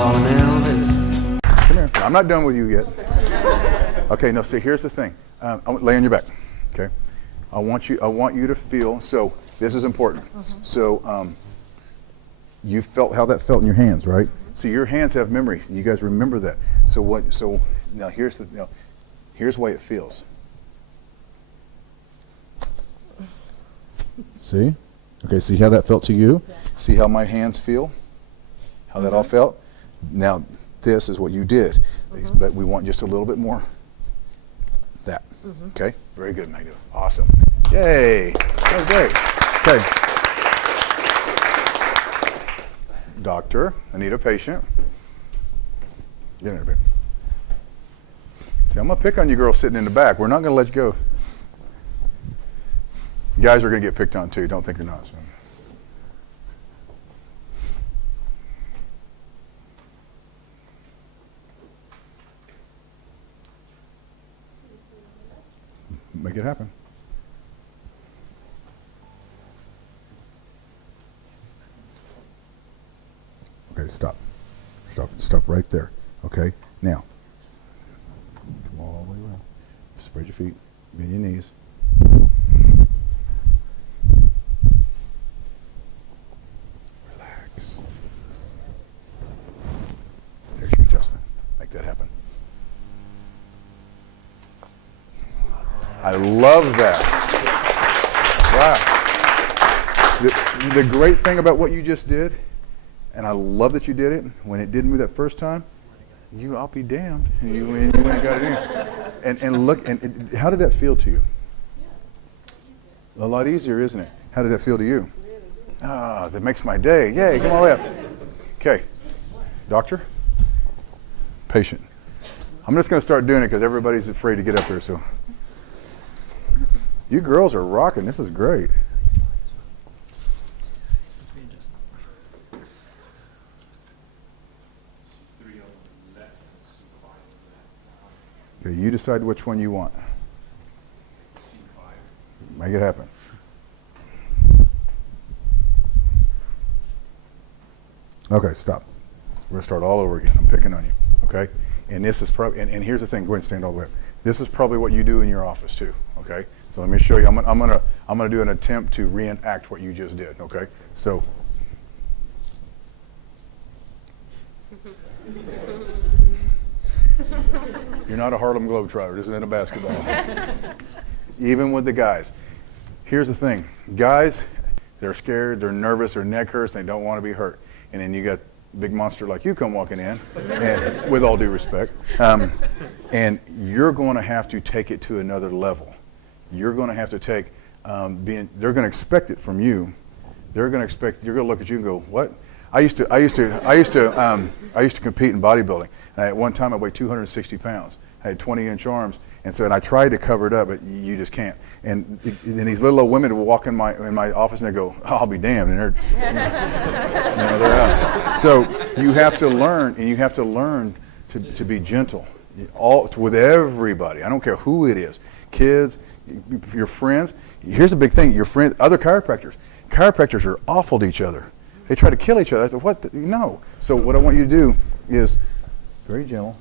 calling Elvis. Come here. I'm not done with you yet. Okay, no, see, here's the thing. Lay on your back, okay? I want you to feel, so this is important. So you felt how that felt in your hands, right? So your hands have memory. You guys remember that. So now here's the way it feels. See? Okay, see how that felt to you? Yeah. See how my hands feel? How that all felt? Now, this is what you did. But we want just a little bit more. That. Okay? Very good, Magda. Awesome. Yay. That was great. Okay. Doctor, I need a patient. Get in there, babe. See, I'm going to pick on you girls sitting in the back. We're not going to let you go. Guys are going to get picked on too. Don't think you're not. So. Make it happen. Okay, stop. Stop right there. Okay, now. Come all the way around. Spread your feet, bend your knees. Relax. There's your adjustment. Make that happen. I love that. Wow. The great thing about what you just did, and I love that you did it, when it didn't move that first time, I'll be damned. You went and got it in. And look, and how did that feel to you? A lot easier, isn't it? How did that feel to you? Ah, that makes my day. Yay, come on way up. Okay. Doctor? Patient. I'm just going to start doing it because everybody's afraid to get up here, so. You girls are rocking. This is great. Okay, you decide which one you want. Make it happen. Okay, stop. We're going to start all over again. I'm picking on you, okay? And this is probably, and here's the thing, go ahead and stand all the way up. This is probably what you do in your office too, okay? So let me show you. I'm gonna do an attempt to reenact what you just did, okay? So. You're not a Harlem Globetrotter. This isn't a basketball. Even with the guys. Here's the thing. Guys, they're scared, they're nervous, their neck hurts, they don't want to be hurt. And then you got a big monster like you come walking in, and, with all due respect, and you're going to have to take it to another level. You're going to have to take, they're going to expect it from you. You're going to look at you and go, what? I used to compete in bodybuilding. And at one time I weighed 260 pounds. I had 20-inch arms, and I tried to cover it up, but you just can't. And these little old women would walk in my office and they go, oh, I'll be damned, and they're out. So you have to learn, and you have to learn to be gentle, with everybody. I don't care who it is, kids, your friends. Here's the big thing: your friends, other chiropractors. Chiropractors are awful to each other. They try to kill each other. I said, what? No. So what I want you to do is very gentle.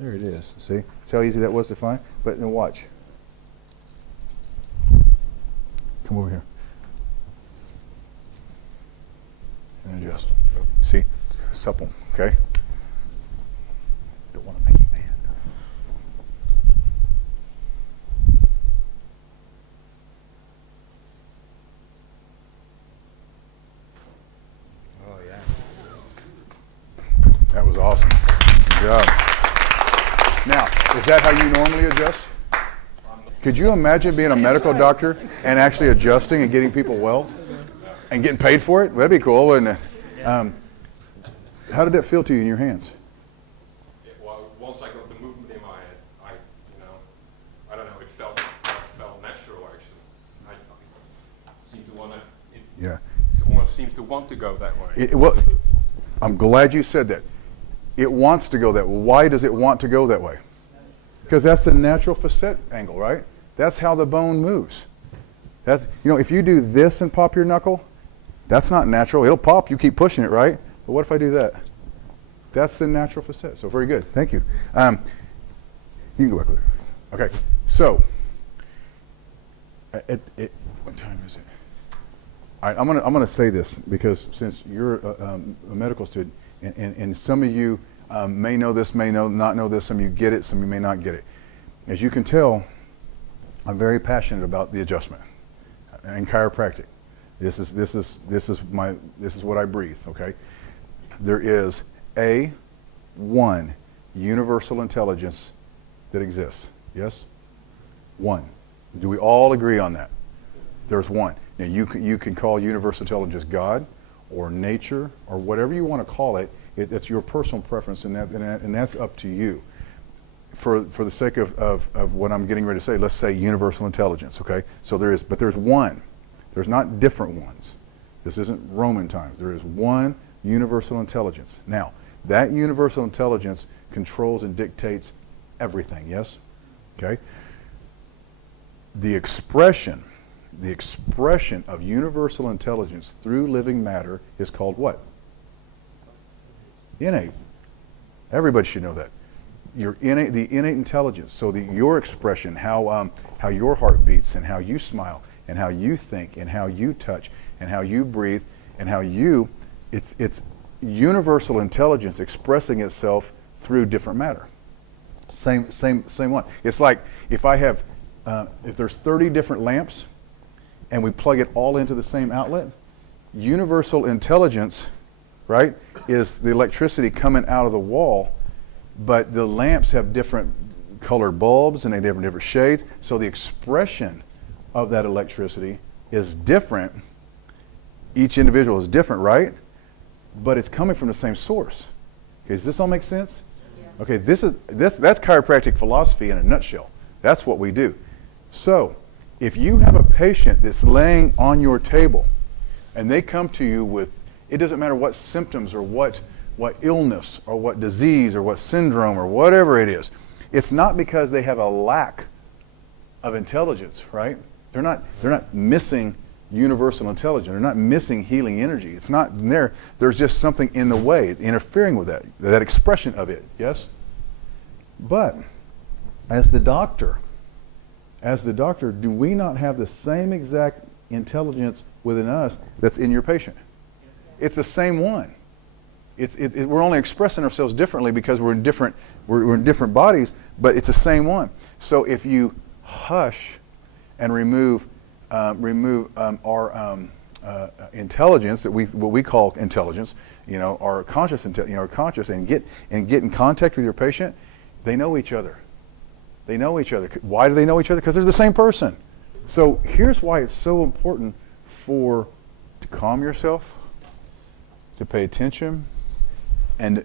There it is. See how easy that was to find? But then watch. Come over here. And adjust. See? Supple, okay? Don't want to make it bad. Oh, yeah. That was awesome. Good job. Now, is that how you normally adjust? Could you imagine being a medical doctor and actually adjusting and getting people well and getting paid for it? That'd be cool, wouldn't it? How did that feel to you in your hands? Well, once I got the movement in my head, I don't know, it felt natural actually. I seem to want to. Yeah. Someone seems to want to go that way. Well, I'm glad you said that. It wants to go that way. Why does it want to go that way? Because that's the natural facet angle, right? That's how the bone moves. That's, you know, if you do this and pop your knuckle, that's not natural. It'll pop, you keep pushing it, right? But what if I do that? That's the natural facet. So very good, thank you. You can go back with it. Okay, so, what time is it? All right, I'm gonna say this because since you're a medical student, and some of you may know this, may not know this, some of you get it, some of you may not get it. As you can tell, I'm very passionate about the adjustment and chiropractic. This is what I breathe. Okay, there is one universal intelligence that exists. Yes, one. Do we all agree on that? There's one. Now you can call universal intelligence God, or nature, or whatever you want to call it. It's your personal preference, and that's up to you. For the sake of what I'm getting ready to say, let's say universal intelligence. Okay, so there's one. There's not different ones. This isn't Roman times. There is one universal intelligence. Now, that universal intelligence controls and dictates everything. Yes, okay. The expression of universal intelligence through living matter is called what? Innate. Everybody should know that. The innate intelligence. So your expression, how your heart beats, and how you smile, and how you think, and how you touch, and how you breathe, and how it's universal intelligence expressing itself through different matter. Same one. It's like if there's 30 different lamps, and we plug it all into the same outlet, universal intelligence, right, is the electricity coming out of the wall, but the lamps have different colored bulbs and they have different shades, so the expression of that electricity is different. Each individual is different, right? But it's coming from the same source. Okay, does this all make sense? Yeah. Okay, that's chiropractic philosophy in a nutshell. That's what we do. So, if you have a patient that's laying on your table and they come to you with, it doesn't matter what symptoms or what illness or what disease or what syndrome or whatever it is, it's not because they have a lack of intelligence, right? They're not missing universal intelligence. They're not missing healing energy. It's not there. There's just something in the way, interfering with that expression of it, yes? But as the doctor, do we not have the same exact intelligence within us that's in your patient? It's the same one. We're only expressing ourselves differently because we're in different bodies, but it's the same one. So if you hush and remove our intelligence, what we call intelligence, our conscious and get in contact with your patient, they know each other. They know each other. Why do they know each other? Because they're the same person. So here's why it's so important to calm yourself, to pay attention, and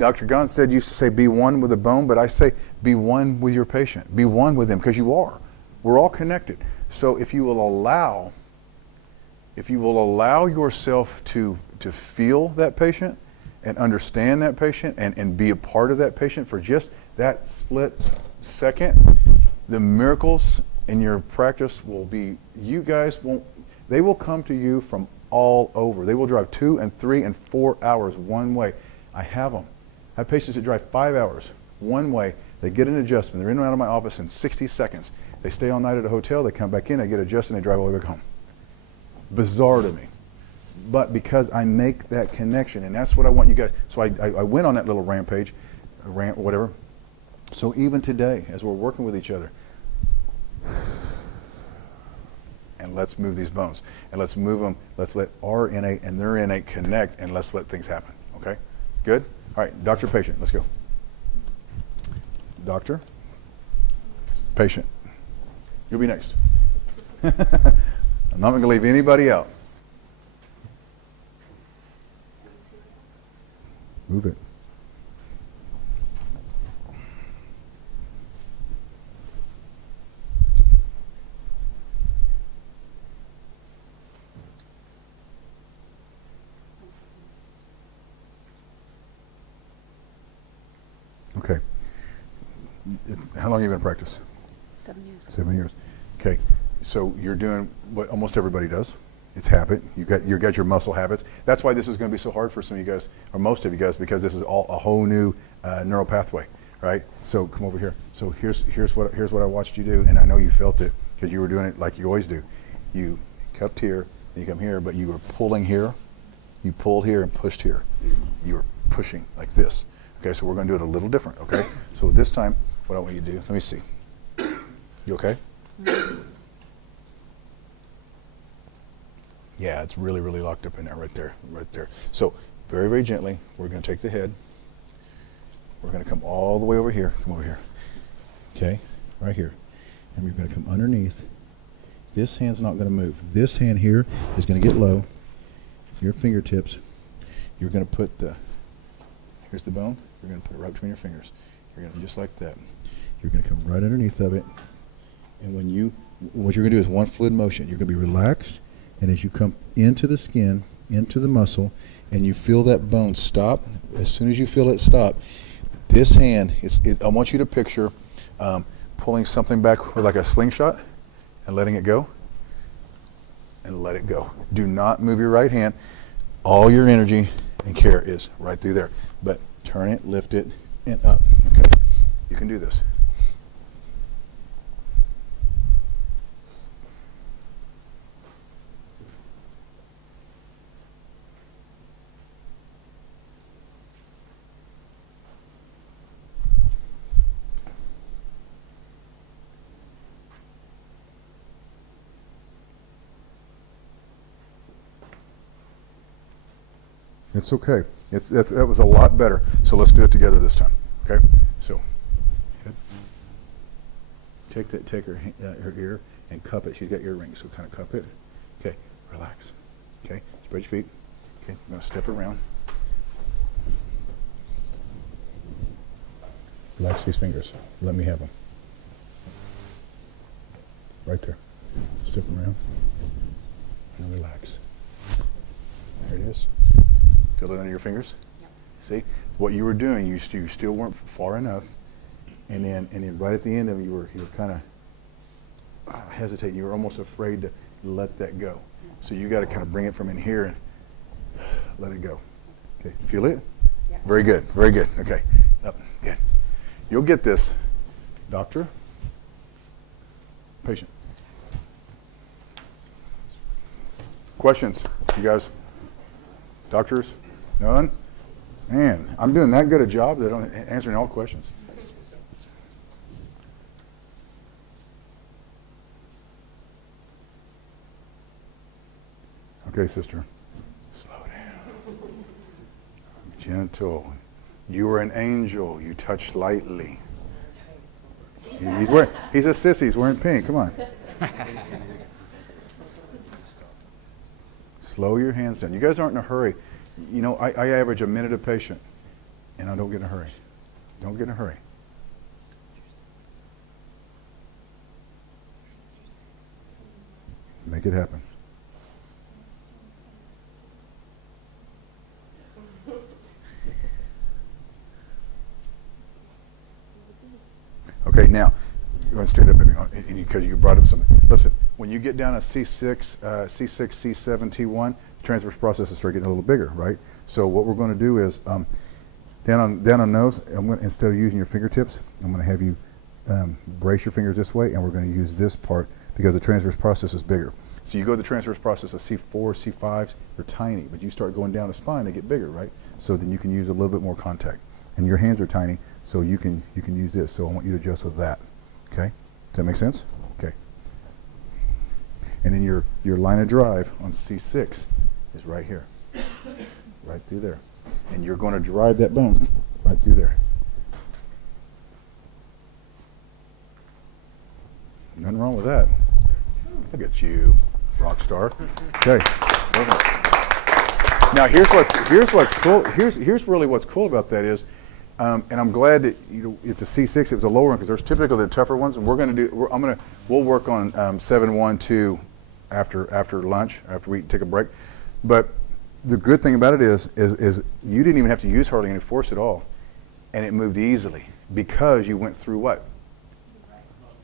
Dr. Gans used to say, be one with the bone, but I say, be one with your patient. Be one with them, because you are. We're all connected. So if you will allow yourself to feel that patient and understand that patient and be a part of that patient for just that split second, the miracles in your practice will be, they will come to you from all over. They will drive 2 and 3 and 4 hours one way. I have them. I have patients that drive 5 hours one way. They get an adjustment. They're in and out of my office in 60 seconds. They stay all night at a hotel. They come back in. They get adjusted. And they drive all the way back home. Bizarre to me. But because I make that connection, and that's what I want you guys. So I went on that little rant, whatever. So even today, as we're working with each other, and let's move these bones, and let's move them. Let's let our innate and their innate connect, and let's let things happen. Okay? Good? All right, doctor, patient, let's go. Doctor, patient. You'll be next. I'm not going to leave anybody out. Move it. Okay. How long have you been in practice? 7 years. 7 years. Okay. So you're doing what almost everybody does. It's habit. You got your muscle habits. That's why this is going to be so hard for some of you guys, or most of you guys, because this is all a whole new neural pathway, right? So come over here. So here's what I watched you do, and I know you felt it because you were doing it like you always do. You cupped here, and you come here, but you were pulling here. You pulled here and pushed here. You were pushing like this. Okay, so we're going to do it a little different. Okay, so this time, what I want you to do? Let me see. You okay? Yeah, it's really, really locked up in there, right there, right there. So very, very gently, we're going to take the head. We're going to come all the way over here. Come over here. Okay, right here. And we're going to come underneath. This hand's not going to move. This hand here is going to get low. Your fingertips. You're going to put here's the bone. You're going to put it right between your fingers. You're going to just like that. You're going to come right underneath of it. And what you're going to do is one fluid motion. You're going to be relaxed. And as you come into the skin, into the muscle, and you feel that bone stop, as soon as you feel it stop, this hand, I want you to picture pulling something back with like a slingshot and letting it go. And let it go. Do not move your right hand. All your energy and care is right through there. But turn it, lift it, and up. Okay, you can do this. It's okay. That was a lot better. So let's do it together this time. Okay? So, good. Take her ear and cup it. She's got earrings, so kind of cup it. Okay, relax. Okay, spread your feet. Okay, I'm going to step around. Relax these fingers. Let me have them. Right there. Step around and relax. There it is. Feel it under your fingers? Yep. See? What you were doing, you still weren't far enough. And then right at the end of it, you were kind of hesitating. You were almost afraid to let that go. So you got to kind of bring it from in here and let it go. Okay. Feel it? Yeah. Very good. Very good. Okay. Up. Good. You'll get this. Doctor? Patient? Questions? You guys? Doctors? None? Man, I'm doing that good a job that I'm answering all questions. Okay, sister. Slow down. Gentle. You are an angel. You touch lightly. He's a sissy. He's wearing pink. Come on. Slow your hands down. You guys aren't in a hurry. You know, I average a minute a patient, and I don't get in a hurry. Don't get in a hurry. Make it happen. Okay, now, you're going to stand up, baby, because you brought up something. Listen, when you get down to C6, C7, T1, the transverse process is getting a little bigger, right? So what we're going to do is, down on nose, instead of using your fingertips, I'm going to have you brace your fingers this way, and we're going to use this part because the transverse process is bigger. So you go to the transverse process of C4, C5s, they're tiny, but you start going down the spine, they get bigger, right? So then you can use a little bit more contact. And your hands are tiny, so you can use this. So I want you to adjust with that. Okay? Does that make sense? Okay. And then your line of drive on C6 is right here. Right through there. And you're going to drive that bone right through there. Nothing wrong with that. Look at you, rock star. Okay. Now here's what's cool. Here's really what's cool about that is, and I'm glad that it's a C6. It was a lower one because there's typically the tougher ones. And we'll work on 7-1-2 after lunch, after we take a break. But the good thing about it is you didn't even have to use hardly any force at all, and it moved easily because you went through what?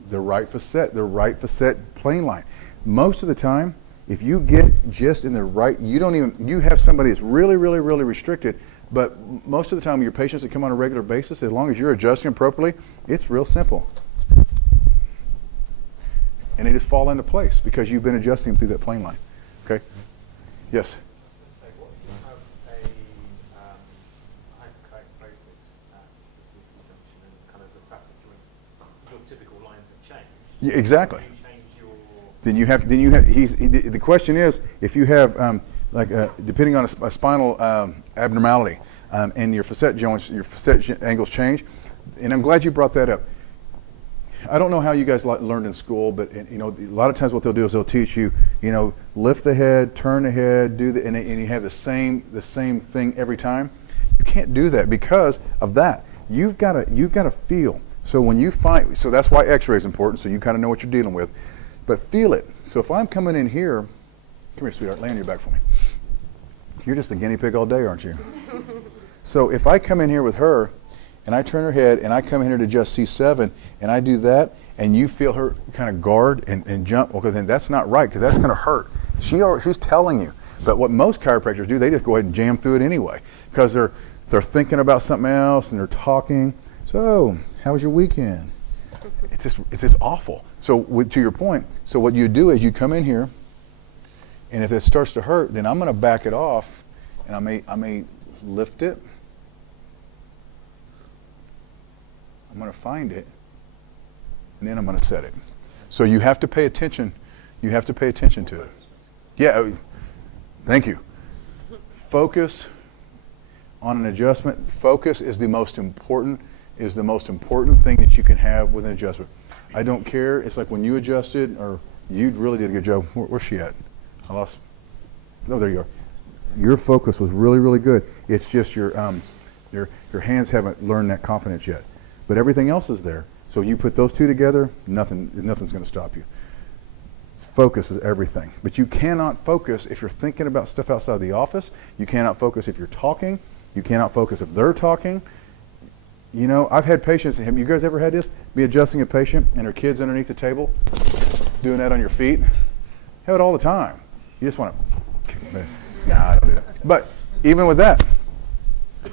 the right facet plane line. Most of the time, if you get just in the right, you have somebody that's really, really, really restricted, but most of the time your patients that come on a regular basis, as long as you're adjusting appropriately, it's real simple. And they just fall into place because you've been adjusting them through that plane line. Okay? Yes? So what if you have a hyperkyphosis at the CC junction and kind of the facet joint, your typical lines have changed? Yeah, exactly. You change your... The question is, if you have, depending on a spinal abnormality, and your facet joints, your facet angles change, and I'm glad you brought that up. I don't know how you guys learned in school, but a lot of times what they'll do is they'll teach you, lift the head, turn the head, and you have the same thing every time. You can't do that because of that. You've got to feel. So when you so that's why X-ray is important. So you kind of know what you're dealing with, but feel it. So if I'm coming in here, come here, sweetheart, lay on your back for me. You're just the guinea pig all day, aren't you? So if I come in here with her, and I turn her head, and I come in here to just C7, and I do that, and you feel her kind of guard and jump, well, then that's not right, because that's going to hurt. She's telling you. But what most chiropractors do, they just go ahead and jam through it anyway, because they're thinking about something else, and they're talking. So, how was your weekend? It's just awful. So, to your point, so what you do is you come in here, and if it starts to hurt, then I'm going to back it off, and I may lift it. I'm going to find it, and then I'm going to set it. So you have to pay attention. You have to pay attention to it. Yeah, thank you. Focus on an adjustment. Focus is the most important thing that you can have with an adjustment. I don't care. It's like when you adjusted, or you really did a good job. Where's she at? I lost. Oh, there you are. Your focus was really, really good. It's just your hands haven't learned that confidence yet. But everything else is there. So you put those two together, nothing's going to stop you. Focus is everything. But you cannot focus if you're thinking about stuff outside the office. You cannot focus if you're talking. You cannot focus if they're talking. I've had patients, have you guys ever had this? Be adjusting a patient and her kid's underneath the table, doing that on your feet? Have it all the time. You just want to, nah, I don't do that. But even with that,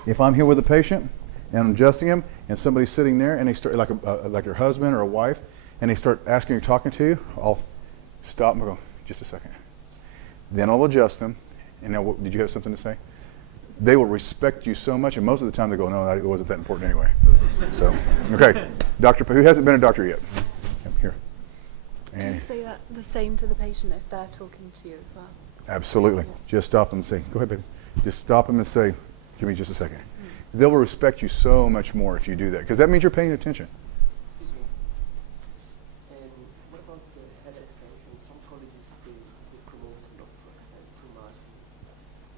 if I'm here with a patient and I'm adjusting him, and somebody's sitting there, and they start, like your husband or a wife, and they start asking or talking to you, I'll stop and go, just a second. Then I'll adjust them, and now, did you have something to say? They will respect you so much, and most of the time they go, no, it wasn't that important anyway. So, okay, doctor, who hasn't been a doctor yet? Here. And do you say that the same to the patient if they're talking to you as well? Absolutely. Just stop them and say, go ahead, baby. Just stop them and say, give me just a second. They will respect you so much more if you do that, because that means you're paying attention. Excuse me. What about the head extension? Some colleges they promote not to extend too much.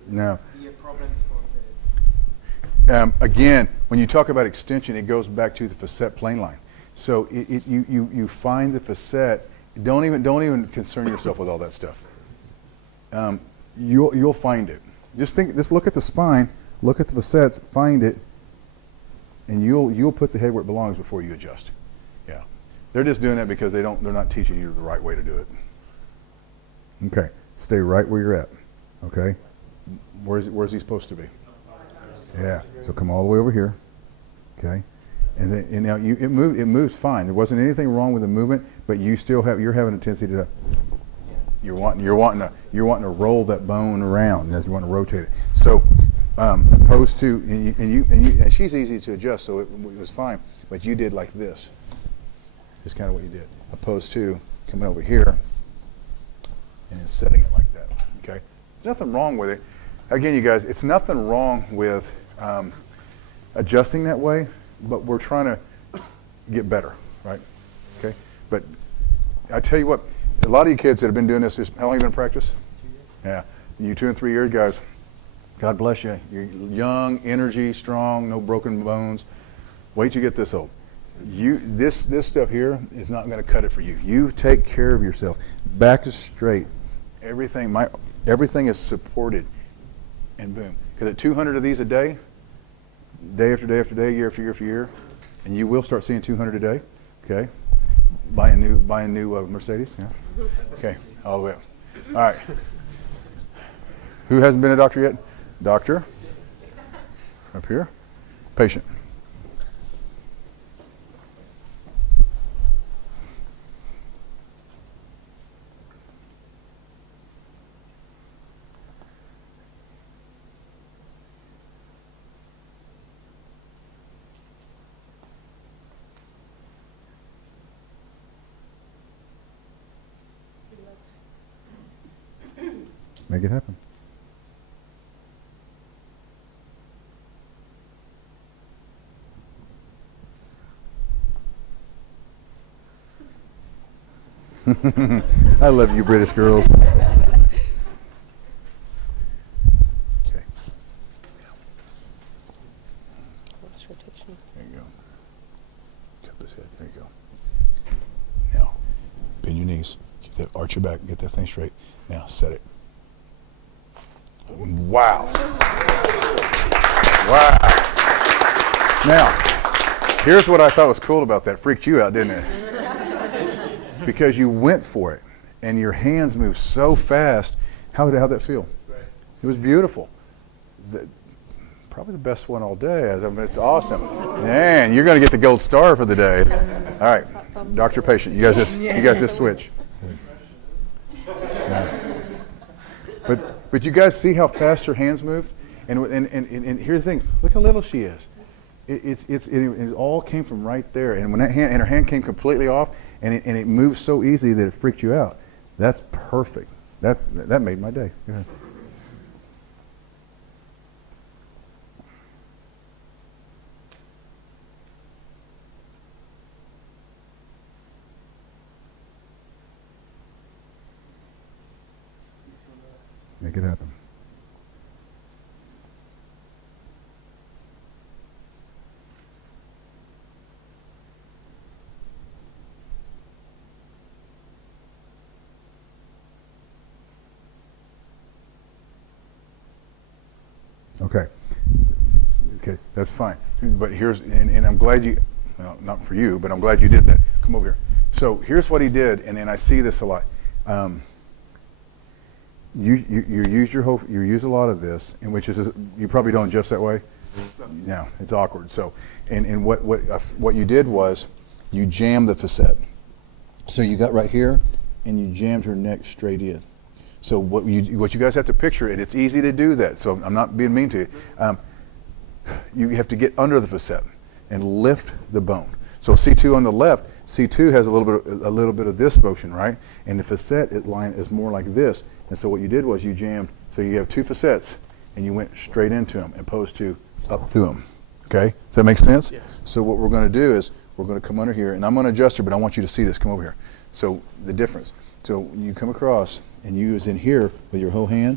No. Be a problem for the... Again, when you talk about extension, it goes back to the facet plane line. So you find the facet. Don't even concern yourself with all that stuff. You'll find it. Just look at the spine. Look at the facets, find it, and you'll put the head where it belongs before you adjust. Yeah, they're just doing that because they're not teaching you the right way to do it. Okay, stay right where you're at. Okay, where's he supposed to be? Yeah, so come all the way over here. Okay, and now it moves fine. There wasn't anything wrong with the movement, but you're having a tendency to. You're wanting to roll that bone around as you want to rotate it. So. Opposed to, and she's easy to adjust, so it was fine. But you did like this. Is kind of what you did. Opposed to coming over here and then setting it like that. Okay. There's nothing wrong with it. Again, you guys, it's nothing wrong with adjusting that way, but we're trying to get better, right? Okay. But I tell you what, a lot of you kids that have been doing this, how long have you been in practice? 2 years. Yeah. You 2 and 3 years, guys. God bless you. You're young, energy, strong, no broken bones. Wait till you get this old. This stuff here is not going to cut it for you. You take care of yourself. Back is straight. Everything is supported, and boom. Because at 200 of these a day after day after day, year after year after year, and you will start seeing 200 a day. Okay, Buy a new Mercedes? Yeah. Okay, all the way up. All right. Who hasn't been a doctor yet? Doctor. Up here. Patient. Make it happen. I love you, British girls. Okay. There you go. Cup his head. There you go. Now, bend your knees. Get that, arch your back. Get that thing straight. Now, set it. Wow. Wow. Now, here's what I thought was cool about that. Freaked you out, didn't it? Because you went for it, and your hands moved so fast. How'd that feel? Right. It was beautiful. Probably the best one all day. I mean, it's awesome. Man, you're going to get the gold star for the day. All right, doctor, patient. You guys just switch. Yeah. But you guys see how fast her hands moved? And here's the thing. Look how little she is. It all came from right there. And when her hand came completely off, and it moved so easy that it freaked you out. That's perfect. That made my day. Go ahead. Make it happen. Okay, that's fine. But here's, and I'm glad you, well, not for you, but I'm glad you did that. Come over here. So here's what he did, and I see this a lot. You use a lot of this, and which is, you probably don't adjust that way. No, it's awkward. So, and what you did was, you jammed the facet. So you got right here, and you jammed her neck straight in. So what you guys have to picture, and it's easy to do that. So I'm not being mean to you. You have to get under the facet and lift the bone. So C2 on the left, C2 has a little bit of this motion, right? And the facet line is more like this. And so what you did was you jammed. So you have two facets, and you went straight into them, opposed to up through them. Okay, does that make sense? Yes. So what we're going to do is we're going to come under here, and I'm going to adjust her, but I want you to see this. Come over here. So the difference. So you come across, and you was in here with your whole hand,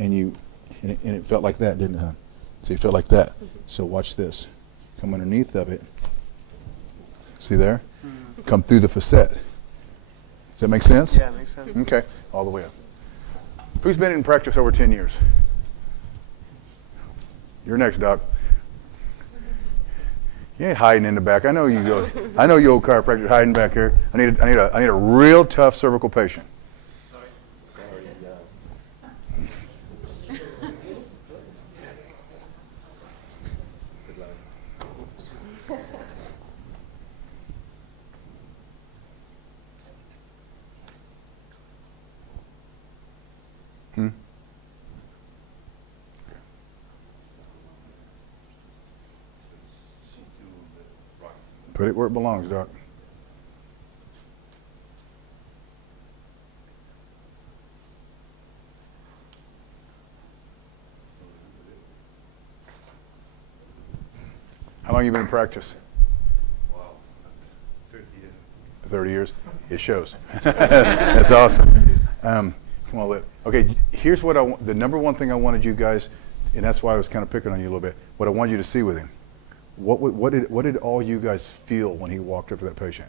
and it felt like that, didn't it? Huh? So you felt like that. So watch this. Come underneath of it. See there? Come through the facet. Does that make sense? Yeah, makes sense. Okay, all the way up. Who's been in practice over 10 years? You're next, Doc. You ain't hiding in the back. I know you go. I know you old chiropractor hiding back here. I need a real tough cervical patient. Put it where it belongs, Doc. How long have you been in practice? Wow, 30 years. 30 years? It shows. That's awesome. Come on, Liv. Okay, here's what I want. The number one thing I wanted you guys, and that's why I was kind of picking on you a little bit, what I wanted you to see with him. What did all you guys feel when he walked up to that patient?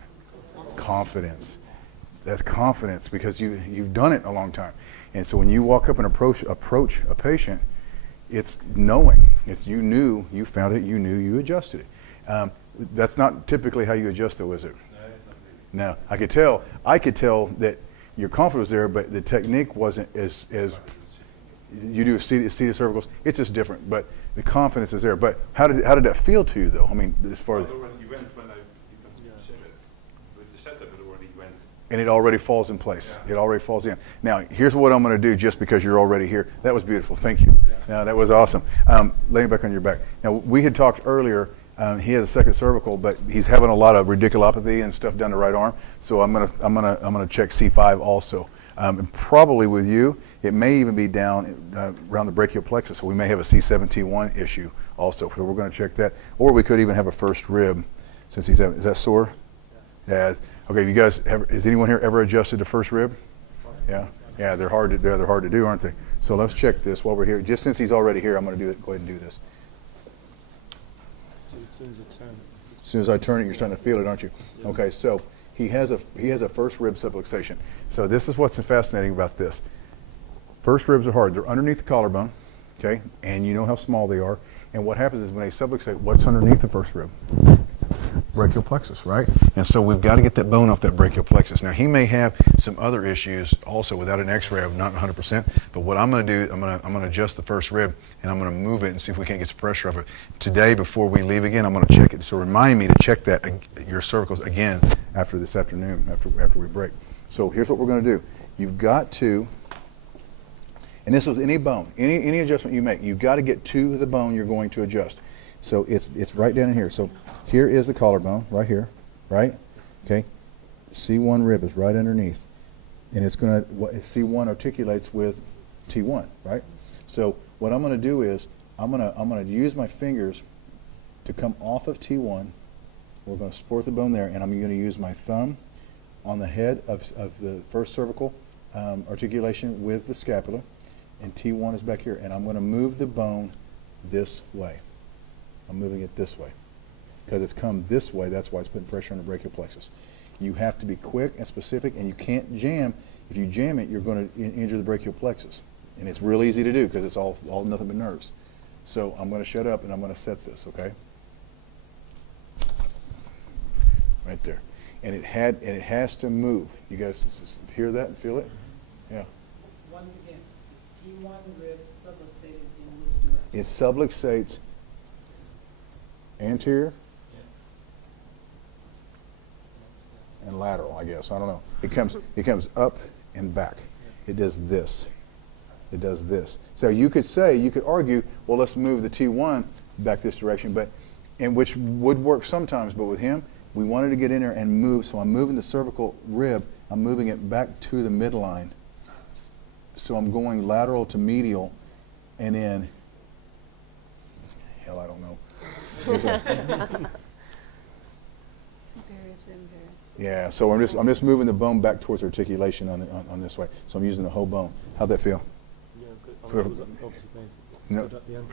Confidence. That's confidence, because you've done it a long time. And so when you walk up and approach a patient, it's knowing. It's you knew, you found it, you knew, you adjusted it. That's not typically how you adjust though, is it? No, it's not really. No, I could tell that your confidence was there, but the technique wasn't as you do seated cervicals. It's just different, but the confidence is there. But how did that feel to you, though? I mean, as far as You went when you said it. With the setup, it already went. and it already falls in place. Yeah. It already falls in. Now, here's what I'm going to do just because you're already here. That was beautiful. Thank you. Now, that was awesome. Laying back on your back. Now, we had talked earlier. He has a second cervical, but he's having a lot of radiculopathy and stuff down the right arm. So I'm gonna check C5 also. And probably with you, it may even be down around the brachial plexus. So we may have a C7T1 issue also. So we're going to check that. Or we could even have a first rib, since he's having, is that sore? Yeah. Okay. You guys, has anyone here ever adjusted the first rib? Yeah. Yeah. They're hard to do, aren't they? So let's check this while we're here. Just since he's already here, I'm going to do it. Go ahead and do this. So as soon as I turn it. As soon as I turn it, you're starting to feel it, aren't you? Yeah. Okay, so he has a first rib subluxation. So this is what's fascinating about this. First ribs are hard. They're underneath the collarbone, okay? And you know how small they are. And what happens is when they subluxate, what's underneath the first rib? Brachial plexus, right? And so we've got to get that bone off that brachial plexus. Now, he may have some other issues also without an x-ray of not 100%, but what I'm going to do, I'm going to adjust the first rib, and I'm going to move it and see if we can't get some pressure off it. Today, before we leave again, I'm going to check it. So remind me to check that, your cervicals again after this afternoon, after we break. So here's what we're going to do. You've got to, and this is any bone, any adjustment you make, you've got to get to the bone you're going to adjust. So it's right down in here. So here is the collarbone, right here, right? Okay. C1 rib is right underneath, and it's going to C1 articulates with T1, right? So what I'm going to do is I'm going to use my fingers to come off of T1. We're going to support the bone there, and I'm going to use my thumb on the head of the first cervical articulation with the scapula, and T1 is back here, and I'm going to move the bone this way. I'm moving it this way. Because it's come this way, that's why it's putting pressure on the brachial plexus. You have to be quick and specific, and you can't jam. If you jam it, you're going to injure the brachial plexus. And it's real easy to do because it's all nothing but nerves. So I'm going to shut up and I'm going to set this, okay? Right there. And it has to move. You guys hear that and feel it? Yeah. Once again, T1 rib subluxated in which direction? It subluxates anterior and lateral, I guess. I don't know. It comes up and back. It does this. It does this. So you could argue, well, let's move the T1 back this direction, and which would work sometimes, but with him, we wanted to get in there and move. So I'm moving the cervical rib. I'm moving it back to the midline. So I'm going lateral to medial, and then, hell, I don't know. Superior to inferior. Yeah, so I'm just moving the bone back towards articulation on this way. So I'm using the whole bone. How'd that feel? Yeah, good. I mean, it was obviously painful. It's No. good at the end.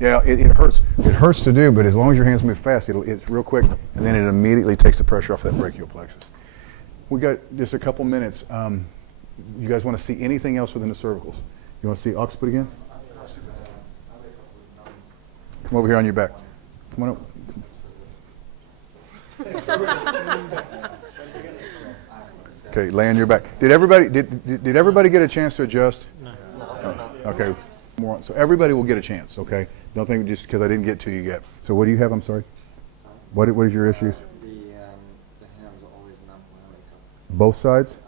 Yeah, it hurts. It hurts to do, but as long as your hands move fast, it's real quick, and then it immediately takes the pressure off that brachial plexus. We got just a couple minutes. You guys want to see anything else within the cervicals? You want to see occiput again? Come over here on your back. Come on up. Okay, lay on your back. Did everybody get a chance to adjust? No. Okay. More. So everybody will get a chance. Okay. Don't think just because I didn't get to you yet. So what do you have? I'm sorry. What is your issues? The hands are always numb when I wake up. Both sides.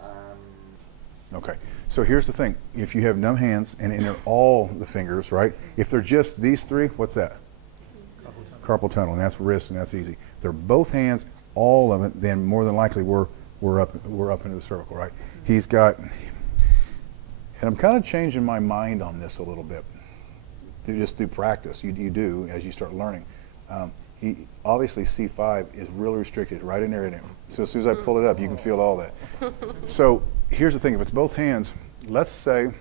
Okay. So here's the thing. If you have numb hands and they're all the fingers, right? If they're just these three, what's that? Carpal tunnel, and that's wrist, and that's easy. If they're both hands, all of it, then more than likely we're up into the cervical, right? He's got, and I'm kind of changing my mind on this a little bit. Just through practice, you do as you start learning. He obviously C5 is really restricted right in there. So as soon as I pull it up, you can feel all that. So here's the thing: if it's both hands, let's say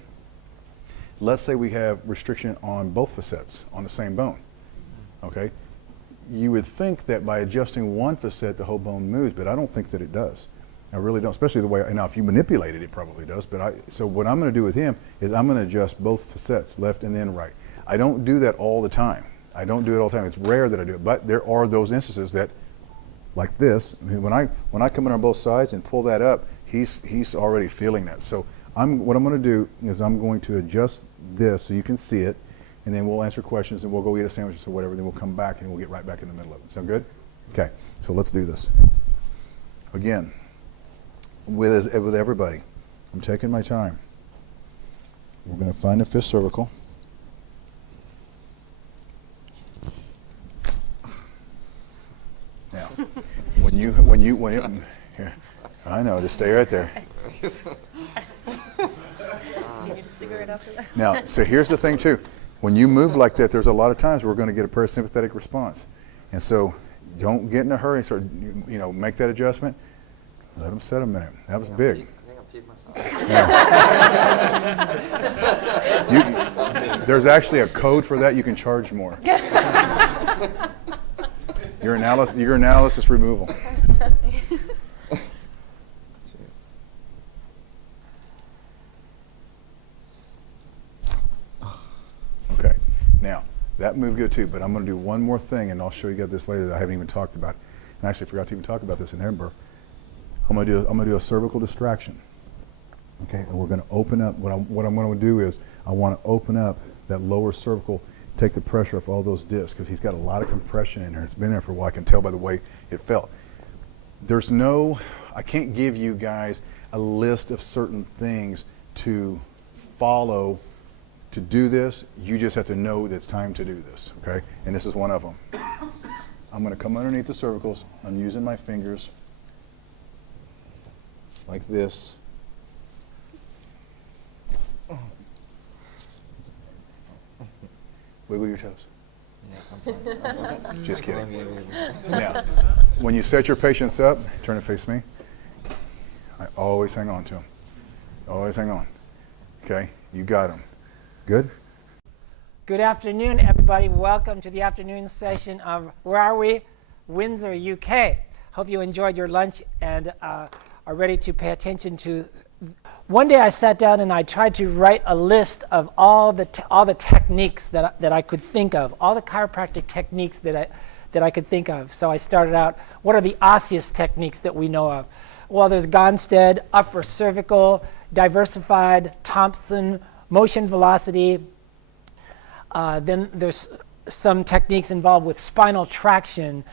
we have restriction on both facets on the same bone. Okay, you would think that by adjusting one facet, the whole bone moves, but I don't think that it does. I really don't, especially the way, now if you manipulate it, it probably does, so what I'm going to do with him is I'm going to adjust both facets, left and then right. I don't do that all the time. It's rare that I do it, but there are those instances that, like this. When I come in on both sides and pull that up, he's already feeling that. So what I'm going to do is I'm going to adjust this so you can see it, and then we'll answer questions, and we'll go eat a sandwich or whatever, then we'll come back and we'll get right back in the middle of it. Sound good? Okay, so let's do this. Again, with everybody, I'm taking my time. We're going to find the fifth cervical. Now, when you here, I know, just stay right there. Do you get a cigarette after that? Now, so here's the thing too. When you move like that, there's a lot of times we're going to get a parasympathetic response. And so don't get in a hurry and start, make that adjustment. Let them set a minute. That was big. I think I peed myself. There's actually a code for that. You can charge more. Your analysis removal. Okay, now that moved good too, but I'm going to do one more thing, and I'll show you guys this later that I haven't even talked about. And I actually forgot to even talk about this in Edinburgh. I'm going to do a cervical distraction. Okay, and we're going to open up. What I'm going to do is I want to open up that lower cervical, take the pressure off all those discs, because he's got a lot of compression in there. It's been there for a while. I can tell by the way it felt. I can't give you guys a list of certain things to follow to do this. You just have to know that it's time to do this, okay? And this is one of them. I'm going to come underneath the cervicals. I'm using my fingers like this. Wiggle your toes. Yeah, I'm fine. Just kidding. Maybe. Now, when you set your patients up, turn to face me. I always hang on to them. Always hang on. Okay? You got them. Good? Good afternoon, everybody. Welcome to the afternoon session of, where are we? Windsor, UK. Hope you enjoyed your lunch and are ready to pay attention to. One day I sat down and I tried to write a list of all the techniques that I could think of, all the chiropractic techniques that I could think of. So I started out, what are the osseous techniques that we know of? Well, there's Gonstead, upper cervical, diversified, Thompson, motion velocity. Then there's some techniques involved with spinal traction.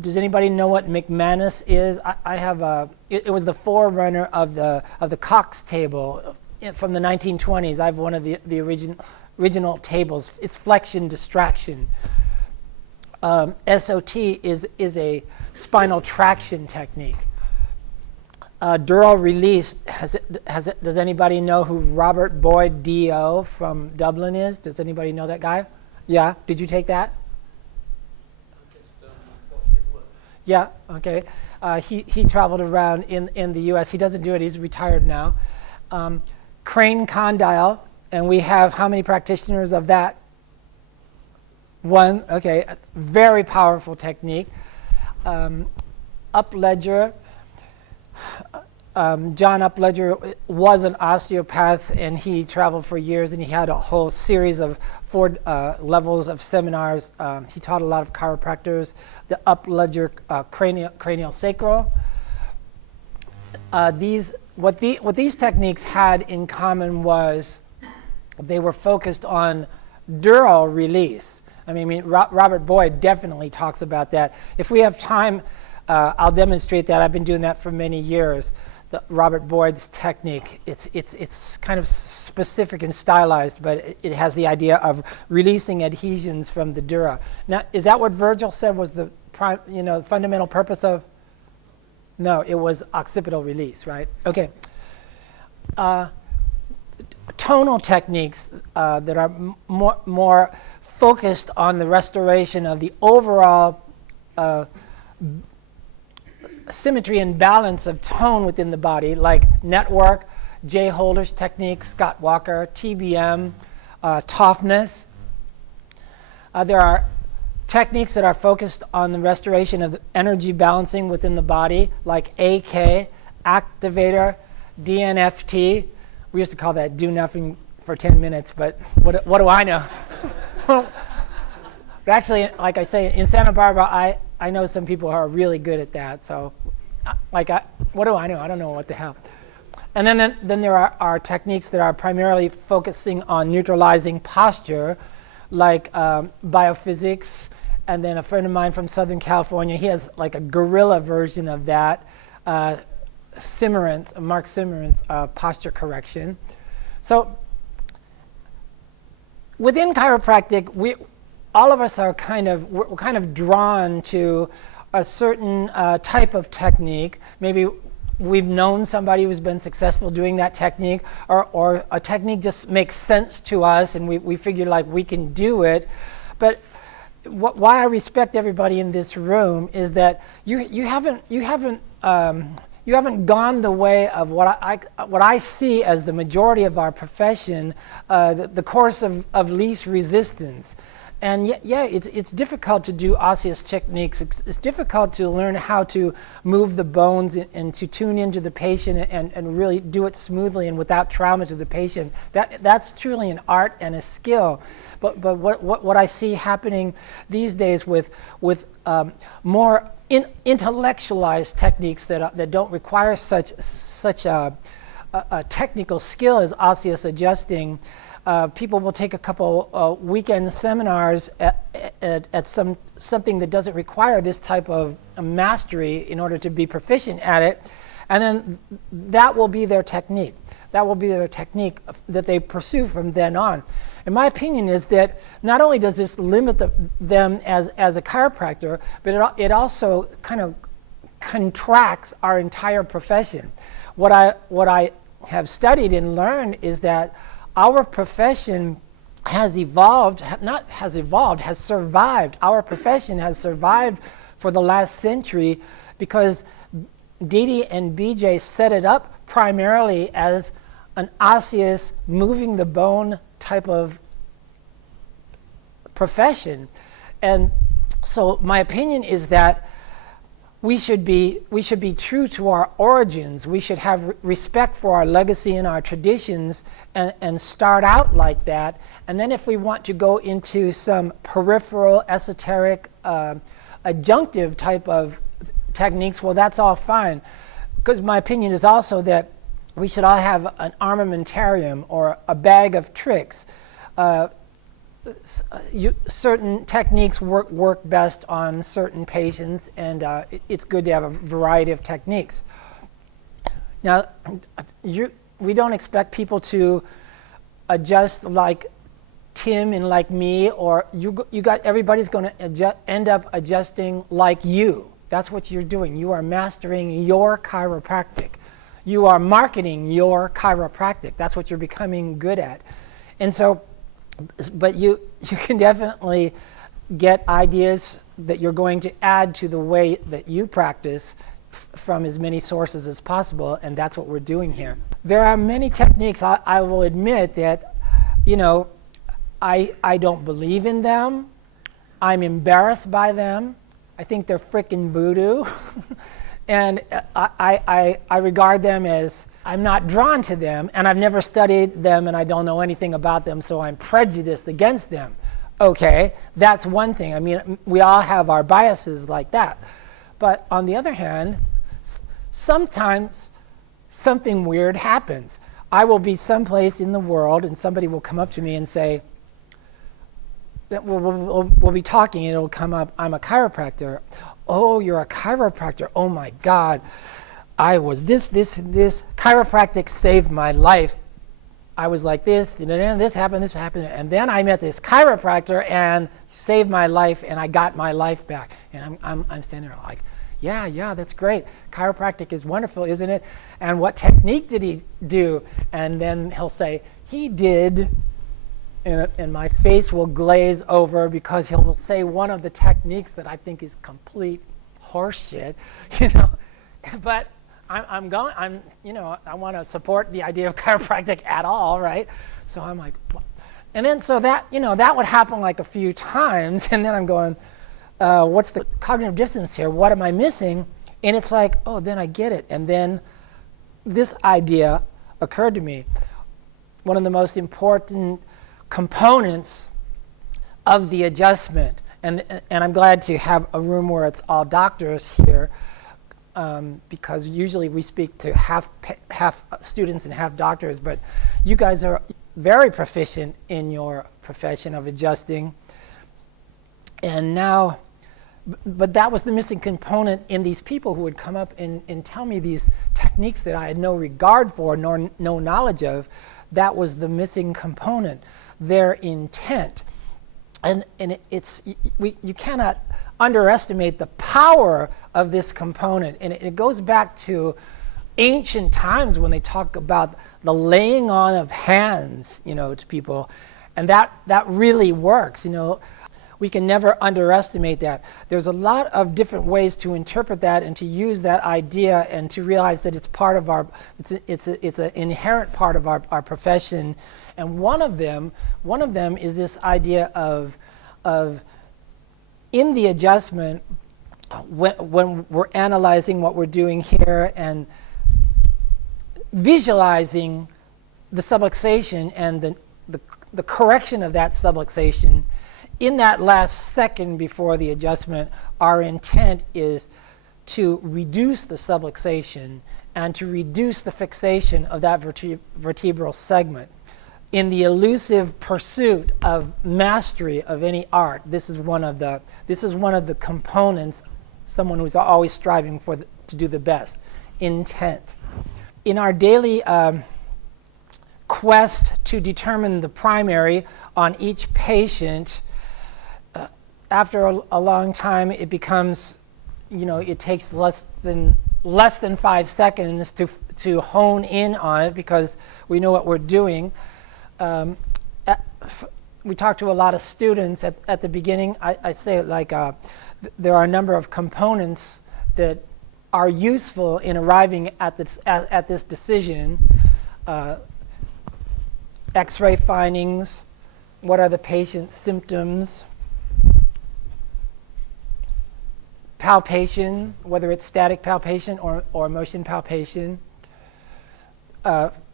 Does anybody know what McManus is? I have it was the forerunner of the Cox table from the 1920s. I have one of the original tables. It's flexion distraction. SOT is a spinal traction technique. Dural release. Does anybody know who Robert Boyd D.O. from Dublin is? Does anybody know that guy? Yeah. Did you take that? Yeah, okay. He traveled around in the U.S. He doesn't do it. He's retired now. Crane condyle, and we have how many practitioners of that? One, okay. Very powerful technique. Upledger. John Upledger was an osteopath, and he traveled for years, and he had a whole series of 4 levels of seminars. He taught a lot of chiropractors. The Upledger cranial sacral. What these techniques had in common was they were focused on dural release. I mean, Robert Boyd definitely talks about that. If we have time, I'll demonstrate that. I've been doing that for many years. Robert Boyd's technique, it's kind of specific and stylized, but it has the idea of releasing adhesions from the dura. Now, is that what Virgil said was the fundamental purpose of? No, it was occipital release, right? Okay. Tonal techniques that are more focused on the restoration of the overall symmetry and balance of tone within the body, like network, Jay Holder's technique, Scott Walker, TBM, toughness. There are techniques that are focused on the restoration of the energy balancing within the body, like AK, activator, DNFT. We used to call that do nothing for 10 minutes, but what do I know? But actually, like I say, in Santa Barbara, I I know some people who are really good at that. So, what do I know? I don't know what the hell. And then there are techniques that are primarily focusing on neutralizing posture, like biophysics. And then a friend of mine from Southern California, he has like a guerrilla version of that, Mark Simmerant's posture correction. So within chiropractic, all of us are we're kind of drawn to a certain type of technique. Maybe we've known somebody who's been successful doing that technique, or a technique just makes sense to us and we figure like we can do it. But why I respect everybody in this room is that you haven't gone the way of what I see as the majority of our profession, the course of least resistance. And it's difficult to do osseous techniques. It's difficult to learn how to move the bones and to tune into the patient and really do it smoothly and without trauma to the patient. That's truly an art and a skill. But what I see happening these days with more intellectualized techniques that don't require such a technical skill as osseous adjusting. People will take a couple weekend seminars at something that doesn't require this type of mastery in order to be proficient at it, and then that will be their technique. That will be their technique that they pursue from then on. And my opinion is that not only does this limit them as a chiropractor, but it also kind of contracts our entire profession. What I have studied and learned is that our profession has survived. Our profession has survived for the last century because Didi and BJ set it up primarily as an osseous, moving the bone type of profession. And so my opinion is that we should be true to our origins. We should have respect for our legacy and our traditions and start out like that. And then if we want to go into some peripheral, esoteric, adjunctive type of techniques, well, that's all fine. Because my opinion is also that we should all have an armamentarium or a bag of tricks. Certain techniques work best on certain patients, and it's good to have a variety of techniques. Now, we don't expect people to adjust like Tim and like me, or everybody's going to end up adjusting like you. That's what you're doing. You are mastering your chiropractic. You are marketing your chiropractic. That's what you're becoming good at. And so, but you can definitely get ideas that you're going to add to the way that you practice from as many sources as possible, and that's what we're doing here. There are many techniques, I will admit that, I don't believe in them. I'm embarrassed by them. I think they're frickin' voodoo. And I regard them as, I'm not drawn to them, and I've never studied them, and I don't know anything about them, so I'm prejudiced against them. Okay, that's one thing. I mean, we all have our biases like that. But on the other hand, sometimes something weird happens. I will be someplace in the world, and somebody will come up to me and say, we'll be talking, and it'll come up, I'm a chiropractor. Oh, you're a chiropractor. Oh my God. I was this. Chiropractic saved my life. I was like this happened, and then I met this chiropractor and saved my life, and I got my life back. And I'm standing there like, yeah, that's great. Chiropractic is wonderful, isn't it? And what technique did he do? And then he'll say, he did, and my face will glaze over because he'll say one of the techniques that I think is complete horseshit, But I want to support the idea of chiropractic at all, right? So I'm like, what? And then so that, that would happen like a few times, and then I'm going, what's the cognitive dissonance here? What am I missing? And it's like, oh, then I get it. And then this idea occurred to me. One of the most important components of the adjustment and I'm glad to have a room where it's all doctors here, because usually we speak to half students and half doctors, but you guys are very proficient in your profession of adjusting. And now, but that was the missing component in these people who would come up and tell me these techniques that I had no regard for nor no knowledge of. That was the missing component, their intent. And you cannot underestimate the power of this component. And it goes back to ancient times when they talk about the laying on of hands, to people. And that really works, We can never underestimate that. There's a lot of different ways to interpret that and to use that idea and to realize that it's part of it's an inherent part of our profession. And one of them is this idea of in the adjustment, when we're analyzing what we're doing here and visualizing the subluxation and the correction of that subluxation. In that last second before the adjustment, our intent is to reduce the subluxation and to reduce the fixation of that vertebral segment. In the elusive pursuit of mastery of any art, this is one of the components. Someone who's always striving to do the best. Intent. In our daily quest to determine the primary on each patient, after a long time, it becomes, it takes less than 5 seconds to hone in on it because we know what we're doing. We talk to a lot of students at the beginning. I say it like there are a number of components that are useful in arriving at this decision. X-ray findings, what are the patient's symptoms, palpation, whether it's static palpation or motion palpation,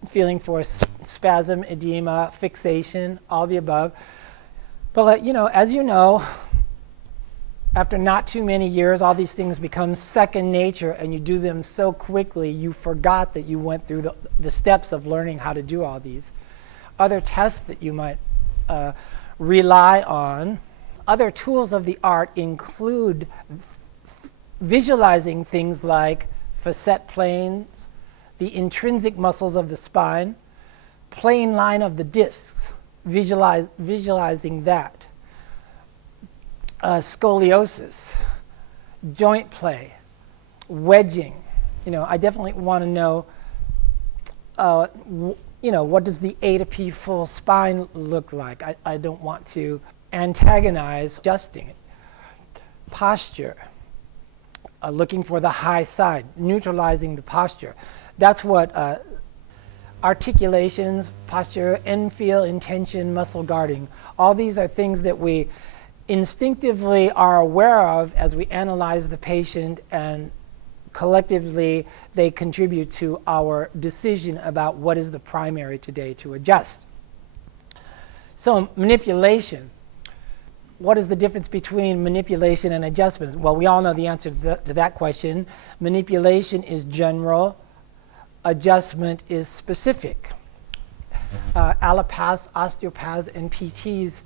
feeling for spasm, edema, fixation, all the above. But as you know, after not too many years, all these things become second nature, and you do them so quickly, you forgot that you went through the steps of learning how to do all these. Other tests that you might rely on, other tools of the art include visualizing things like facet planes, the intrinsic muscles of the spine, plane line of the discs, visualizing that. Scoliosis, joint play, wedging. I definitely want to know, what does the A to P full spine look like? I don't want to antagonize adjusting it. Posture, looking for the high side, neutralizing the posture. That's what articulations, posture, end feel, intention, muscle guarding. All these are things that we instinctively are aware of as we analyze the patient, and collectively they contribute to our decision about what is the primary today to adjust. So manipulation. What is the difference between manipulation and adjustment? Well, we all know the answer to that question. Manipulation is general. Adjustment is specific. Allopaths, osteopaths, and PTs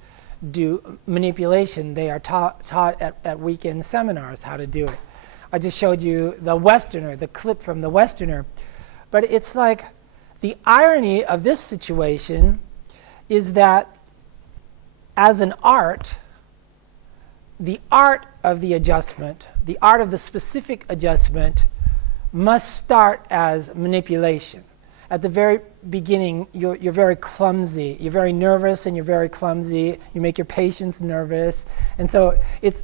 do manipulation. They are taught at weekend seminars how to do it. I just showed you the Westerner, the clip from the Westerner. But it's like the irony of this situation is that as an art, the art of the adjustment, the art of the specific adjustment must start as manipulation. At the very beginning, you're very clumsy. You're very nervous and you're very clumsy. You make your patients nervous. And so it's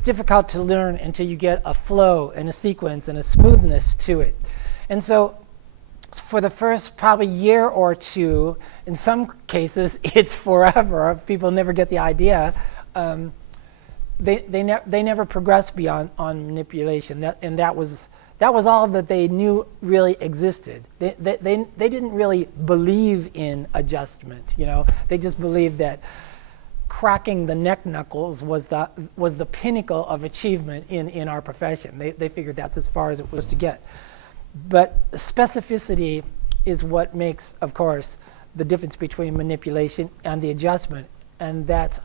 difficult to learn until you get a flow and a sequence and a smoothness to it. And so for the first probably year or two, in some cases it's forever, if people never get the idea, they never progress beyond manipulation. That was all that they knew really existed. They didn't really believe in adjustment. They just believed that cracking the neck knuckles was the pinnacle of achievement in our profession. They figured that's as far as it was to get. But specificity is what makes, of course, the difference between manipulation and the adjustment, and that's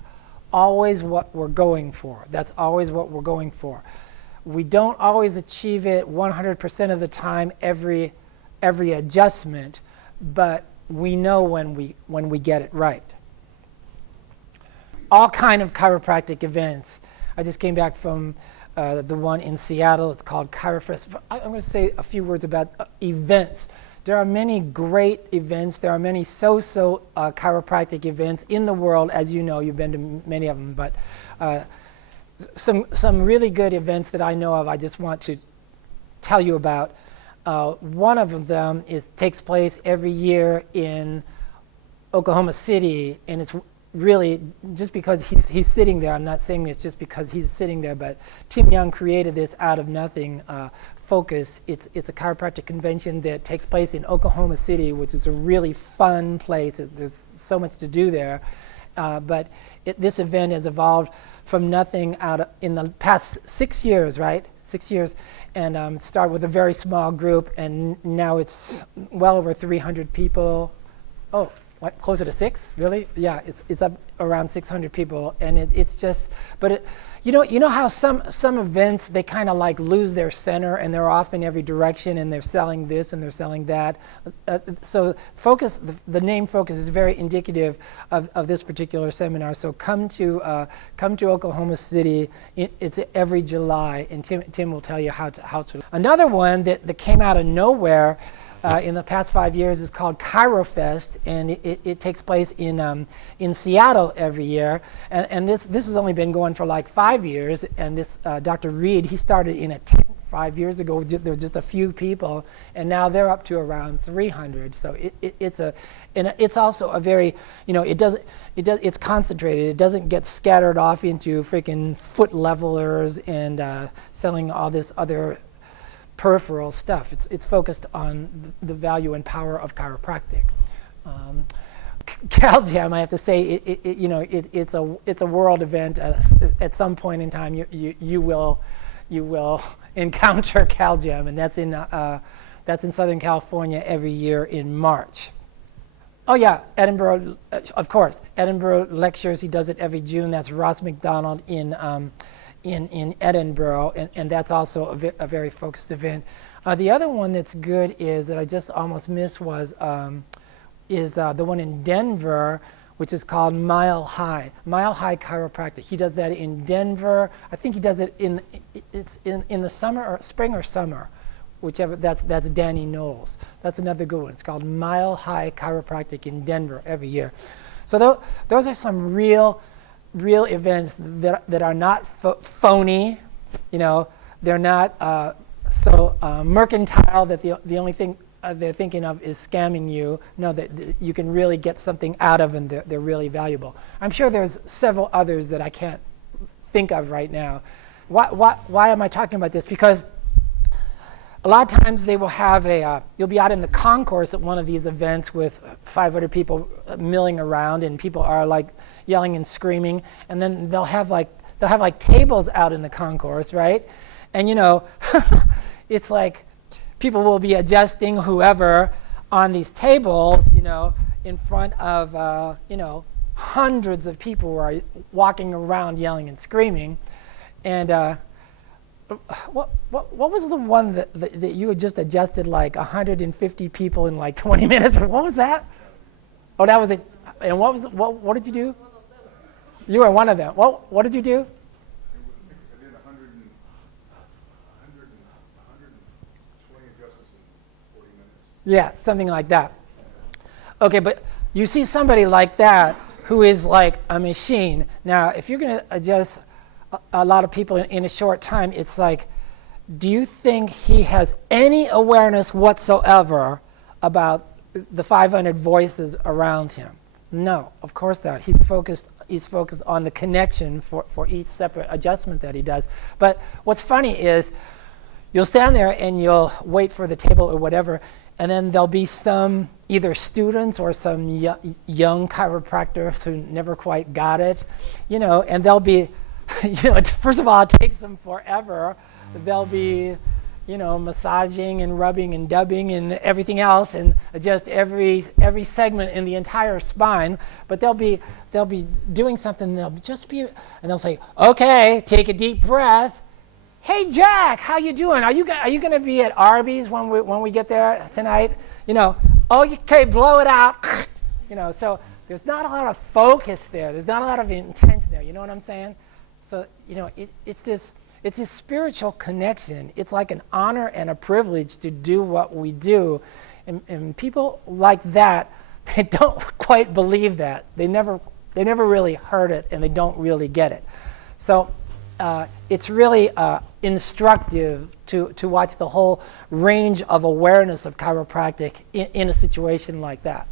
always what we're going for. That's always what we're going for. We don't always achieve it 100% of the time, every adjustment, but we know when we get it right. All kind of chiropractic events. I just came back from the one in Seattle. It's called Chirofest. I'm going to say a few words about events. There are many great events. There are many so-so chiropractic events in the world. As you know, you've been to many of them. But some really good events that I know of, I just want to tell you about. One of them takes place every year in Oklahoma City, and it's really just because he's sitting there. I'm not saying this just because he's sitting there, but Tim Young created this out of nothing. Focus. It's a chiropractic convention that takes place in Oklahoma City, which is a really fun place. There's so much to do there, but this event has evolved from nothing in the past 6 years, right? 6 years, and it started with a very small group, and now it's well over 300 people. Oh, what, closer to 6? Really? Yeah, it's up around 600 people, and it's just, but you know how some events, they kind of like lose their center and they're off in every direction and they're selling this and they're selling that. So Focus, the name Focus is very indicative of this particular seminar. So come to Oklahoma City. It's every July, and Tim will tell you how to. Another one that came out of nowhere in the past 5 years is called Chirofest, and it takes place in Seattle every year. And this has only been going for like 5 years. And this Dr. Reed, he started in a tent 5 years ago. There were just a few people, and now they're up to around 300. So it's also a very, it's concentrated. It doesn't get scattered off into freaking foot levelers and selling all this other peripheral stuff. It's focused on the value and power of chiropractic. CalJam, I have to say, it's a world event. At some point in time, you will encounter CalJam, and that's in Southern California every year in March. Oh yeah, Edinburgh, of course. Edinburgh lectures. He does it every June. That's Ross McDonald in Edinburgh, and that's also a very focused event. The other one that's good is that I just almost missed was the one in Denver, which is called Mile High Chiropractic. He does that in Denver. I think he does it in the summer or spring or summer, whichever. That's Danny Knowles. That's another good one. It's called Mile High Chiropractic in Denver every year. So those are some real events that are not phony. They're not so mercantile that the only thing they're thinking of is scamming you. No, that you can really get something out of, and they're really valuable. I'm sure there's several others that I can't think of right now. Why am I talking about this? Because a lot of times they will have you'll be out in the concourse at one of these events with 500 people milling around, and people are like yelling and screaming, and then they'll have like tables out in the concourse, right? And it's like people will be adjusting whoever on these tables, in front of hundreds of people who are walking around yelling and screaming. And what was the one that you had just adjusted like 150 people in like 20 minutes? What was that? Oh, that was it. And what did you do? You were one of them. What did you do? I did 120 adjustments in 40 minutes. Yeah, something like that. Okay, but you see somebody like that who is like a machine. Now, if you're going to adjust a lot of people in a short time, it's like, do you think he has any awareness whatsoever about the 500 voices around him? No, of course not. He's focused on the connection for each separate adjustment that he does. But what's funny is you'll stand there and you'll wait for the table or whatever, and then there'll be some either students or some young chiropractors who never quite got it, and they'll be, first of all, it takes them forever. They'll be, massaging and rubbing and dubbing and everything else, and adjust every segment in the entire spine. But they'll be doing something. They'll just be, and they'll say, "Okay, take a deep breath. Hey Jack, how you doing? Are you going to be at Arby's when we get there tonight? Okay, blow it out." So there's not a lot of focus there. There's not a lot of intent there. You know what I'm saying? So it's this spiritual connection. It's like an honor and a privilege to do what we do, and people like that, they don't quite believe that. They never really heard it, and they don't really get it. So it's really instructive to watch the whole range of awareness of chiropractic in a situation like that.